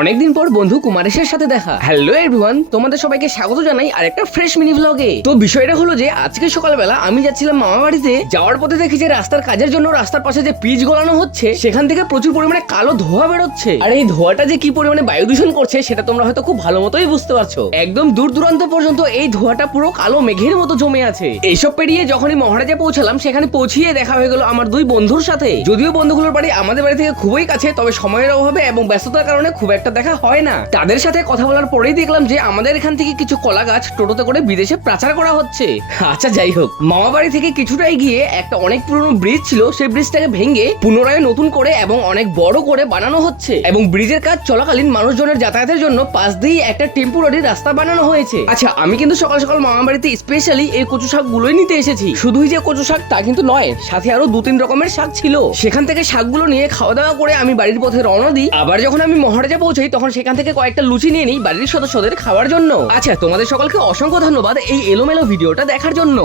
অনেকদিন পর বন্ধু কুমারেশের সাথে দেখা। হ্যালো এভরিওয়ান, তোমাদের সবাইকে স্বাগত জানাই আরেকটা ফ্রেশ মিনি ভ্লগে। তো বিষয়টা হলো যে আজকে সকালবেলা আমি যাচ্ছিলাম মামা বাড়িতে, যাওয়ার পথে দেখি যে রাস্তার কাজের জন্য রাস্তার পাশে যে পিচ গলানো হচ্ছে সেখান থেকে প্রচুর পরিমাণে কালো ধোঁয়া বেরোচ্ছে। আর এই ধোঁয়াটা যে কি পরিমাণে বায়ু দূষণ করছে সেটা তোমরা হয়তো খুব ভালো মতোই বুঝতে পারছো। একদম দূর দূরান্ত পর্যন্ত এই ধোঁয়াটা পুরো কালো মেঘের মতো জমে আছে। এইসব পেরিয়ে যখনই মহারাজা পৌঁছালাম সেখানে পৌঁছিয়ে দেখা হয়ে গেল আমার দুই বন্ধুর সাথে। যদিও বন্ধুগুলোর বাড়ি আমাদের বাড়ি থেকে খুবই কাছে, তবে সময়ের অভাবে এবং ব্যস্ততার কারণে খুব একটা দেখা হয় না। তাদের সাথে কথা বলার পরেই দেখলাম যে আমাদের এখান থেকে কিছু কলা গাছ টোটোতে করে বিদেশে পাচার করা হচ্ছে। আচ্ছা যাই হোক, মামা বাড়ি থেকে কিছুটা এগিয়ে একটা অনেক পুরনো ব্রিজ ছিল, সেই ব্রিজটাকে ভেঙে পুনরায় নতুন করে এবং অনেক বড় করে বানানো হচ্ছে এবং ব্রিজের কাজ চলাকালীন মানুষজনের যাতায়াতের জন্য পাশ দিয়ে একটা টেম্পোরারি রাস্তা বানানো হয়েছে। আচ্ছা, আমি কিন্তু সকাল সকাল মামা বাড়িতে স্পেশালি এই কচু শাক গুলোই নিতে এসেছি। শুধুই যে কচু শাক তা কিন্তু নয়, সাথে আরো 2-3 রকমের শাক ছিল। সেখান থেকে শাকগুলো নিয়ে খাওয়া দাওয়া করে আমি বাড়ির পথে রওনা দিই। আবার যখন আমি মহারাজা পৌঁছাই তখন সেখান থেকে কয়েকটা লুচি নিয়ে নিই বাড়ির সদস্যদের খাওয়ার জন্য। আচ্ছা, তোমাদের সকলকে অসংখ্য ধন্যবাদ এই এলোমেলো ভিডিওটা দেখার জন্য।